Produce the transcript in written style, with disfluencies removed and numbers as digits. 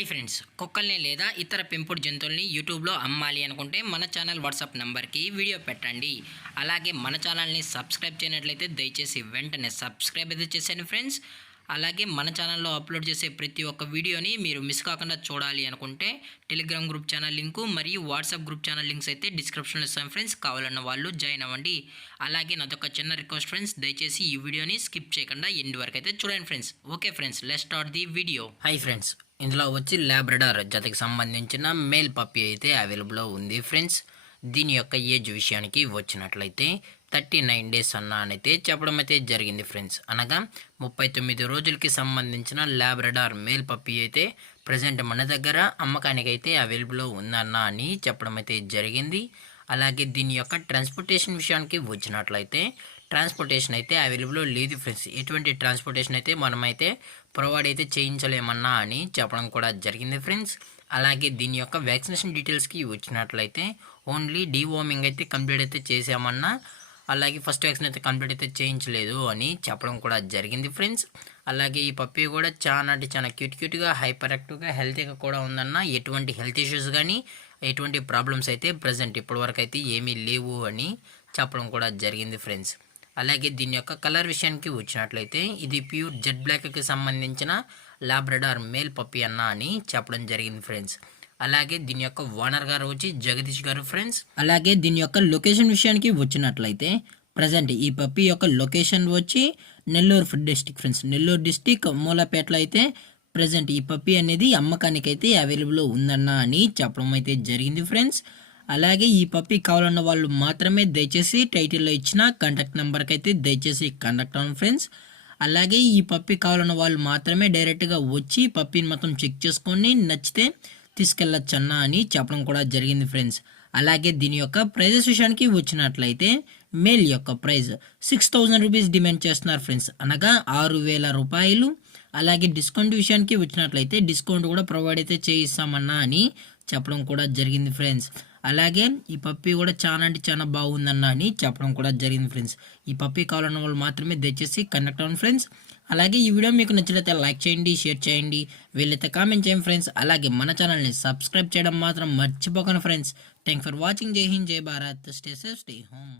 Hi friends, కుక్కల్ని లేదా ఇతర పెంపుడు జంతువుల్ని యూట్యూబ్లో అమ్మాలి అనుకుంటే మన ఛానల్ వాట్సాప్ నెంబర్కి వీడియో పెట్టండి. అలాగే మన ఛానల్ని సబ్స్క్రైబ్ చేయనట్లయితే దయచేసి వెంటనే సబ్స్క్రైబ్ అయితే చేసేయండి ఫ్రెండ్స్. అలాగే మన ఛానల్లో అప్లోడ్ చేసే ప్రతి ఒక్క వీడియోని మీరు మిస్ కాకుండా చూడాలి అనుకుంటే టెలిగ్రామ్ గ్రూప్ ఛానల్ లింకు మరియు వాట్సాప్ గ్రూప్ ఛానల్ లింక్స్ అయితే డిస్క్రిప్షన్లో ఇస్తాను ఫ్రెండ్స్. కావాలన్న వాళ్ళు జాయిన్ అవ్వండి. అలాగే నాదొక చిన్న రిక్వెస్ట్ ఫ్రెండ్స్, దయచేసి ఈ వీడియోని స్కిప్ చేయకుండా ఎండ్ వరకు అయితే చూడండి friends. Okay friends, let's start the video. Hi friends, ఇందులో వచ్చి లాబ్రడార్ జతకి సంబంధించిన మేల్ పప్పీ అయితే అవైలబుల్లో ఉంది ఫ్రెండ్స్. దీని యొక్క ఏజ్ విషయానికి వచ్చినట్లయితే 39 డేస్ అయితే చెప్పడం అయితే జరిగింది ఫ్రెండ్స్. అనగా 39 రోజులకి సంబంధించిన లాబ్రడార్ మేల్ పప్పీ అయితే ప్రజెంట్ మన దగ్గర అమ్మకానికి అయితే అవైలబుల్లో ఉందన్న అని చెప్పడం అయితే జరిగింది. అలాగే దీని యొక్క ట్రాన్స్పోర్టేషన్ విషయానికి వచ్చినట్లయితే ట్రాన్స్పోర్టేషన్ అయితే అవైలబుల్లో లేదు ఫ్రెండ్స్. ఎటువంటి ట్రాన్స్పోర్టేషన్ అయితే మనమైతే ప్రొవైడ్ అయితే చేయించలేమన్నా అని చెప్పడం కూడా జరిగింది ఫ్రెండ్స్. అలాగే దీని యొక్క వ్యాక్సినేషన్ డీటెయిల్స్కి వచ్చినట్లయితే ఓన్లీ డీవార్మింగ్ అయితే కంప్లీట్ అయితే చేసామన్నా, అలాగే ఫస్ట్ వ్యాక్సిన్ అయితే కంప్లీట్ అయితే చేయించలేదు అని చెప్పడం కూడా జరిగింది ఫ్రెండ్స్. అలాగే ఈ పప్పీ కూడా చాలా క్యూట్గా హైపర్ యాక్టివ్గా హెల్తీగా కూడా ఉందన్న. ఎటువంటి హెల్త్ ఇష్యూస్ కానీ ఎటువంటి ప్రాబ్లమ్స్ అయితే ప్రజెంట్ ఇప్పటివరకు అయితే ఏమీ లేవు అని చెప్పడం కూడా జరిగింది ఫ్రెండ్స్. అలాగే దీని యొక్క కలర్ విషయానికి వచ్చినట్లయితే ఇది ప్యూర్ జెడ్ బ్లాక్కి సంబంధించిన లాబ్రడార్ మేల్ పప్పీ అన్న అని చెప్పడం జరిగింది ఫ్రెండ్స్. అలాగే దీని యొక్క ఓనర్ గారు వచ్చి జగదీష్ గారు ఫ్రెండ్స్. అలాగే దీని యొక్క లొకేషన్ విషయానికి వచ్చినట్లయితే ప్రజెంట్ ఈ పప్పీ యొక్క లొకేషన్ వచ్చి Nellore district friends. Nellore district మూలపేటలో అయితే ప్రజెంట్ ఈ పప్పీ అనేది అమ్మకానికి అయితే అవైలబుల్లో ఉందన్న అని చెప్పడం అయితే జరిగింది ఫ్రెండ్స్. అలాగే ఈ పప్పీ కావాలన్న వాళ్ళు మాత్రమే దయచేసి టైటిల్లో ఇచ్చిన కాంటాక్ట్ నెంబర్కి అయితే దయచేసి కాంటాక్ట్ అవ్వండి ఫ్రెండ్స్. అలాగే ఈ పప్పీ కావాలన్న వాళ్ళు మాత్రమే డైరెక్ట్గా వచ్చి పప్పీని మొత్తం చెక్ చేసుకొని నచ్చితే తీసుకెళ్ళచ్చు అన్న అని చెప్పడం కూడా జరిగింది ఫ్రెండ్స్. అలాగే దీని యొక్క ప్రైజెస్ విషయానికి వచ్చినట్లయితే మేల్ యొక్క ప్రైజ్ 6000 రూపీస్ డిమాండ్ చేస్తున్నారు ఫ్రెండ్స్, అనగా 6000 రూపాయలు. అలాగే డిస్కౌంట్ విషయానికి వచ్చినట్లయితే డిస్కౌంట్ కూడా ప్రొవైడ్ అయితే చేయిస్తామన్నా అని చెప్పడం కూడా జరిగింది ఫ్రెండ్స్. అలాగే ఈ పప్పీ కూడా చాలా బాగుందన్న అని చెప్పడం కూడా జరిగింది ఫ్రెండ్స్. ఈ పప్పీ కావాలన్న వాళ్ళు మాత్రమే దయచేసి కనెక్ట్ అవ్వండి ఫ్రెండ్స్. అలాగే ఈ వీడియో మీకు నచ్చినట్లయితే లైక్ చేయండి, షేర్ చేయండి, వీళ్ళైతే కామెంట్ చేయండి ఫ్రెండ్స్. అలాగే మన ఛానల్ని సబ్స్క్రైబ్ చేయడం మాత్రం మర్చిపోకండి ఫ్రెండ్స్. Thank for watching. జై హింద్, జై Bharat, stay safe, stay home.